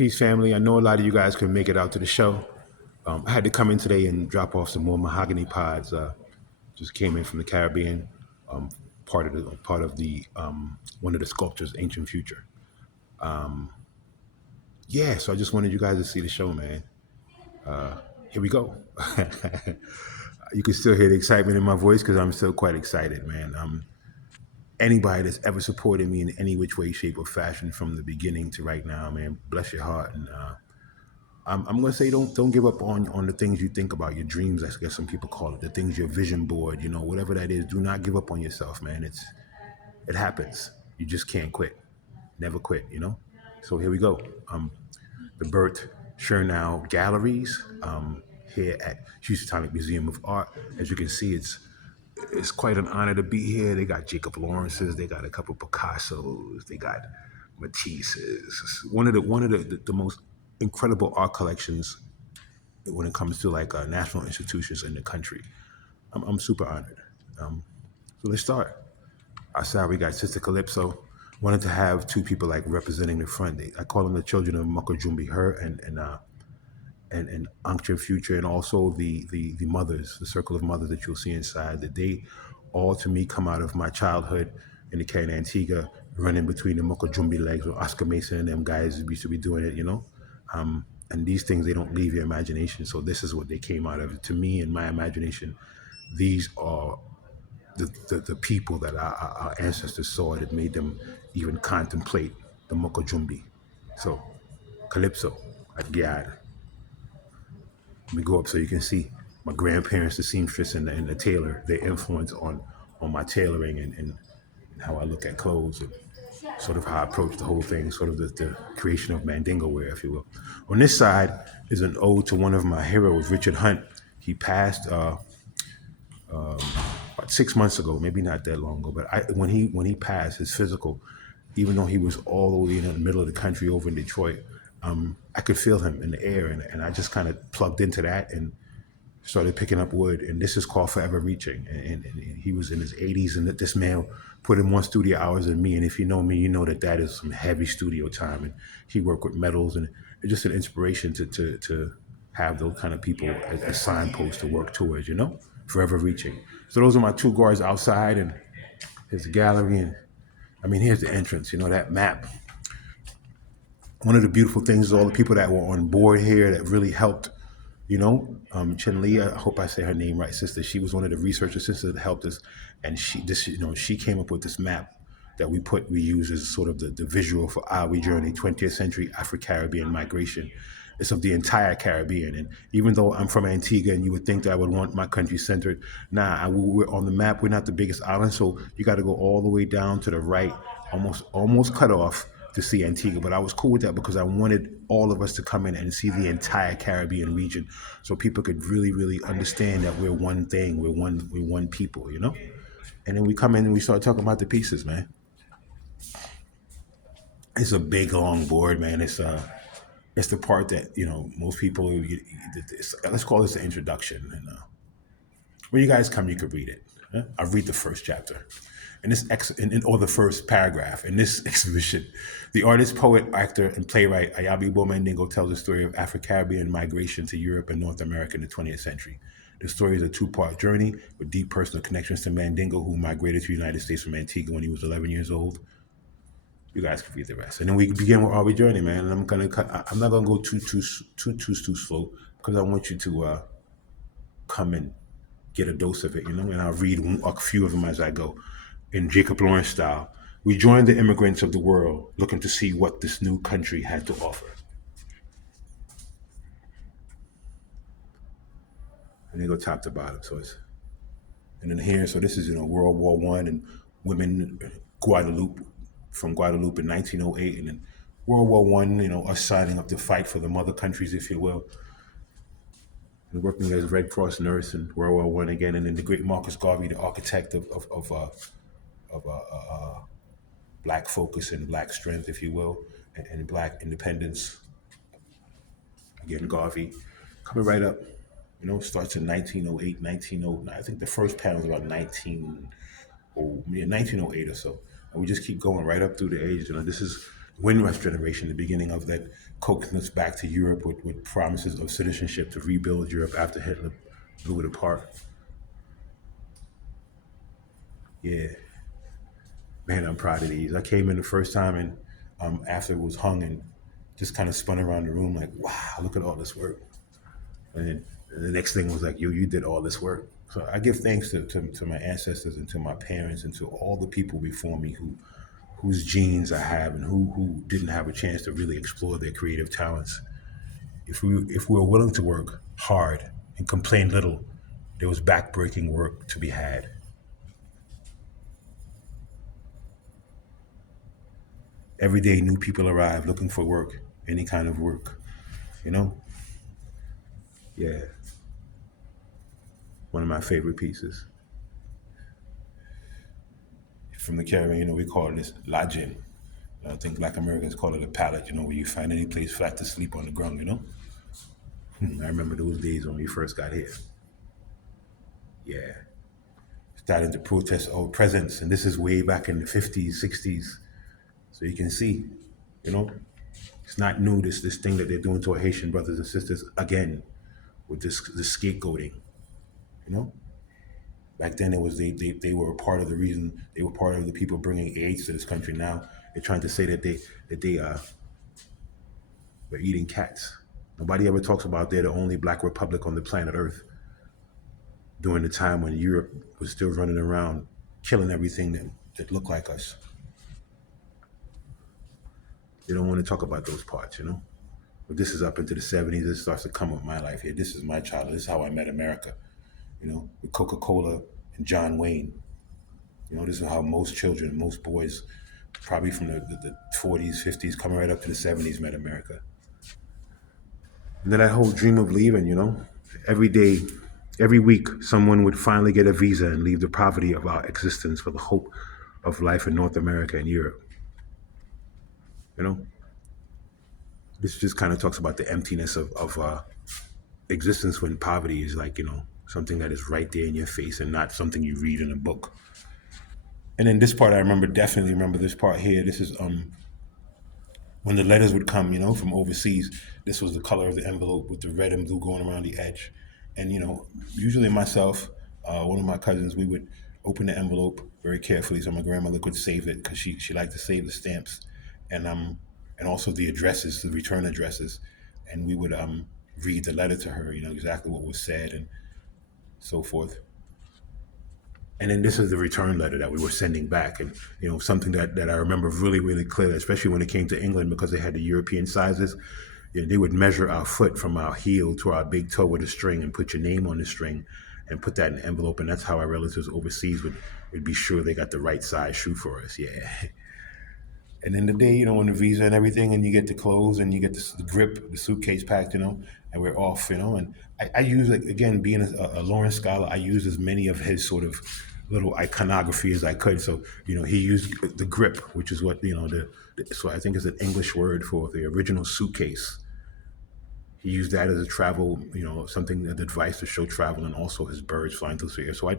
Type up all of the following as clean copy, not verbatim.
Peace, family. I know a lot of you guys couldn't make it out to the show. I had to come in today and drop off some more mahogany pods. Just came in from the Caribbean, um, part of the one of the sculptures, Ancient Future. Yeah, so I just wanted you guys to see the show, man. Here we go. You can still hear the excitement in my voice because I'm still quite excited, man. Anybody that's ever supported me in any which way, shape, or fashion from the beginning to right now, man, bless your heart. And I'm gonna say don't give up on the things you think about, your dreams, I guess some people call it, the things, your vision board, whatever that is. Do not give up on yourself, man. It happens. You just can't quit. Never quit. So here we go. The Burt Chernow Galleries here at Housatonic Museum of Art. As you can see, it's quite an honor to be here. They got Jacob Lawrence's, they got a couple Picasso's, they got Matisse's. One of the most incredible art collections when it comes to like national institutions in the country. I'm super honored. So let's start. Outside we got Sister Calypso. Wanted to have two people like representing the front. I call them the children of Mokojumbi, her and Ancient Future, and also the mothers, the circle of mothers that you'll see inside. That they all to me come out of my childhood in the Cape Antigua, running between the Mokojumbi legs with Oscar Mason and them guys used to be doing it. And these things, they don't leave your imagination. So this is what they came out of. To me, in my imagination, these are the people that our ancestors saw that made them even contemplate the Mokojumbi. So, Calypso, Adgyad. Let me go up so you can see my grandparents, the seamstress and the tailor, their influence on my tailoring and how I look at clothes and sort of how I approach the whole thing, sort of the creation of Mandingo wear, if you will. On this side is an ode to one of my heroes, Richard Hunt. He passed about 6 months ago, maybe not that long ago, but when he passed, his physical, even though he was all the way in the middle of the country over in Detroit, I could feel him in the air, and I just kind of plugged into that and started picking up wood. And this is called Forever Reaching. And he was in his 80s, and this man put in more studio hours than me. And if you know me, you know that is some heavy studio time. And he worked with metals, and it's just an inspiration to have those kind of people as signposts to work towards. Forever Reaching. So those are my two guards outside, and here's the gallery, and I mean, here's the entrance. That map. One of the beautiful things is all the people that were on board here that really helped. Chen Li, I hope I say her name right, sister. She was one of the research assistants that helped us, and she came up with this map that we use as sort of the visual for ARWE Journey, 20th Century Afri-Caribbean Migration. It's of the entire Caribbean, and even though I'm from Antigua, and you would think that I would want my country centered, we're on the map. We're not the biggest island, so you got to go all the way down to the right, almost cut off to see Antigua. But I was cool with that because I wanted all of us to come in and see the entire Caribbean region, so people could really, really understand that we're one thing, we're one people. And then we come in and we start talking about the pieces, man. It's a big, long board, man. It's the part that most people. Let's call this the introduction, and when you guys come, you could read it. I'll read the first chapter. Or the first paragraph in this exhibition. The artist, poet, actor, and playwright Ayabi Mandingo tells the story of Afro-Caribbean migration to Europe and North America in the 20th century. The story is a two-part journey with deep personal connections to Mandingo, who migrated to the United States from Antigua when he was 11 years old. You guys can read the rest, and then we begin with ARWE Journey, man. And I'm not gonna go too slow because I want you to come and get a dose of it, and I'll read a few of them as I go. In Jacob Lawrence style, we joined the immigrants of the world looking to see what this new country had to offer. And they go top to bottom. And then here, so this is World War I and women from Guadeloupe in 1908, and then World War I, us signing up to fight for the mother countries, if you will. And working as Red Cross nurse in World War I again, and then the great Marcus Garvey, the architect of black focus and black strength, if you will, and black independence. Again, Garvey, coming right up, starts in 1908, 1909. I think the first panel is about 1908 or so. And we just keep going right up through the ages. This is Windrush generation, the beginning of that coaxing us back to Europe with promises of citizenship to rebuild Europe after Hitler blew it apart. Yeah, man, I'm proud of these. I came in the first time and after it was hung and just kind of spun around the room like, wow, look at all this work. And then the next thing was like, you did all this work. So I give thanks to my ancestors and to my parents and to all the people before me whose genes I have and who didn't have a chance to really explore their creative talents. If we were willing to work hard and complain little, there was backbreaking work to be had. Every day, new people arrive looking for work, any kind of work. You know, yeah, one of my favorite pieces from the Caribbean. We call this lodging. I think Black Americans call it a pallet. Where you find any place flat to sleep on the ground. I remember those days when we first got here. Yeah, starting to protest our presence, and this is way back in the 50s, 60s. So you can see, you know, it's not new. This thing that they're doing to our Haitian brothers and sisters again with this scapegoating. You know, back then it was they were a part of the reason. They were part of the people bringing AIDS to this country. Now they're trying to say that they were eating cats. Nobody ever talks about they're the only black republic on the planet Earth during the time when Europe was still running around killing everything that looked like us. They don't want to talk about those parts. But this is up into the 70s. This starts to come with my life here. This is my childhood. This is how I met America. With Coca-Cola and John Wayne. This is how most children, most boys, probably from the 40s, 50s, coming right up to the 70s, met America. And then that whole dream of leaving. Every day, every week, someone would finally get a visa and leave the poverty of our existence for the hope of life in North America and Europe. You know, this just kind of talks about the emptiness of existence when poverty is like, something that is right there in your face and not something you read in a book. And then this part, I definitely remember this part here. This is when the letters would come, from overseas. This was the color of the envelope with the red and blue going around the edge. And, usually myself, one of my cousins, we would open the envelope very carefully so my grandmother could save it because she liked to save the stamps and also the addresses, the return addresses. And we would read the letter to her, exactly what was said and so forth. And then this is the return letter that we were sending back. And, something that I remember really, really clearly, especially when it came to England because they had the European sizes. They would measure our foot from our heel to our big toe with a string and put your name on the string and put that in an envelope. And that's how our relatives overseas would be sure they got the right size shoe for us. Yeah. And then the day, when the visa and everything, and you get the clothes and you get the grip, the suitcase packed, and we're off, and I use, like, again, being a Lawrence scholar, I used as many of his sort of little iconography as I could. So, he used the grip, which is what, so I think is an English word for the original suitcase. He used that as a travel, something, a device to show travel, and also his birds flying through the air. So I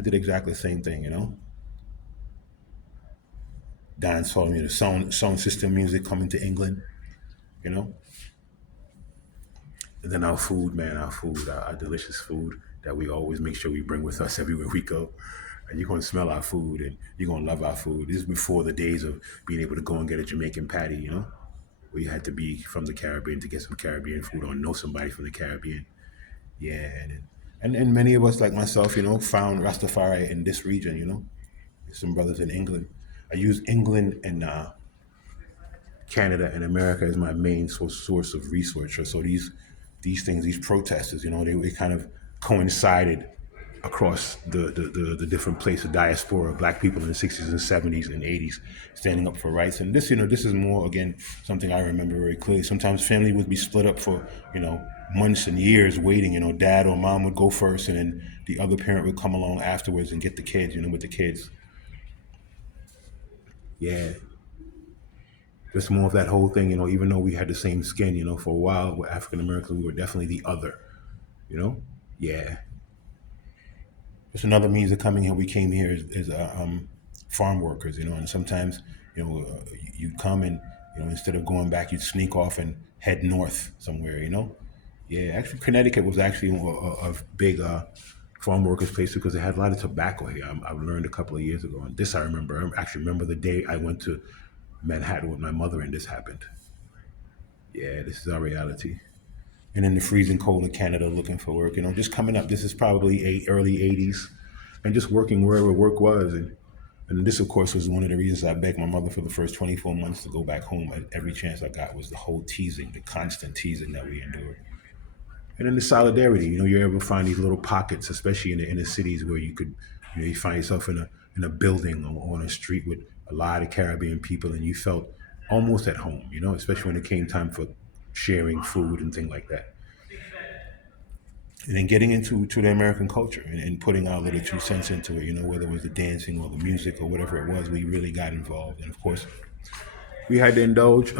did exactly the same thing. Dance hall, sound system music coming to England, you know. And then our food, man, our delicious food that we always make sure we bring with us everywhere we go. And you're gonna smell our food and you're gonna love our food. This is before the days of being able to go and get a Jamaican patty. Where you had to be from the Caribbean to get some Caribbean food or know somebody from the Caribbean. Yeah, and many of us like myself, found Rastafari in this region. Some brothers in England. I use England and Canada and America as my main source of research. So these things, these protesters, they kind of coincided across the different places, diaspora, black people in the 60s and 70s and 80s standing up for rights. And this is more, again, something I remember very clearly. Sometimes family would be split up for, months and years waiting. Dad or mom would go first and then the other parent would come along afterwards and get the kids, with the kids. Yeah, just more of that whole thing, even though we had the same skin, for a while with African Americans, we were definitely the other, you know? Yeah. Just another means of coming here. We came here as farm workers, and sometimes, you come and You know, instead of going back, you'd sneak off and head north somewhere. Yeah, actually, Connecticut was actually a big farm workers place because they had a lot of tobacco here. I learned a couple of years ago, and this I remember. I actually remember the day I went to Manhattan with my mother, and this happened. Yeah, this is our reality. And in the freezing cold in Canada, looking for work. Just coming up. This is probably early '80s, and just working wherever work was. And this, of course, was one of the reasons I begged my mother for the first 24 months to go back home. Every chance I got was the whole teasing, the constant teasing that we endured. And then the solidarity. You're able to find these little pockets, especially in the inner cities, where you find yourself in a building or on a street with a lot of Caribbean people, and you felt almost at home. Especially when it came time for sharing food and things like that. And then getting into the American culture and putting our little 2 cents into it. Whether it was the dancing or the music or whatever it was, we really got involved. And of course, we had to indulge.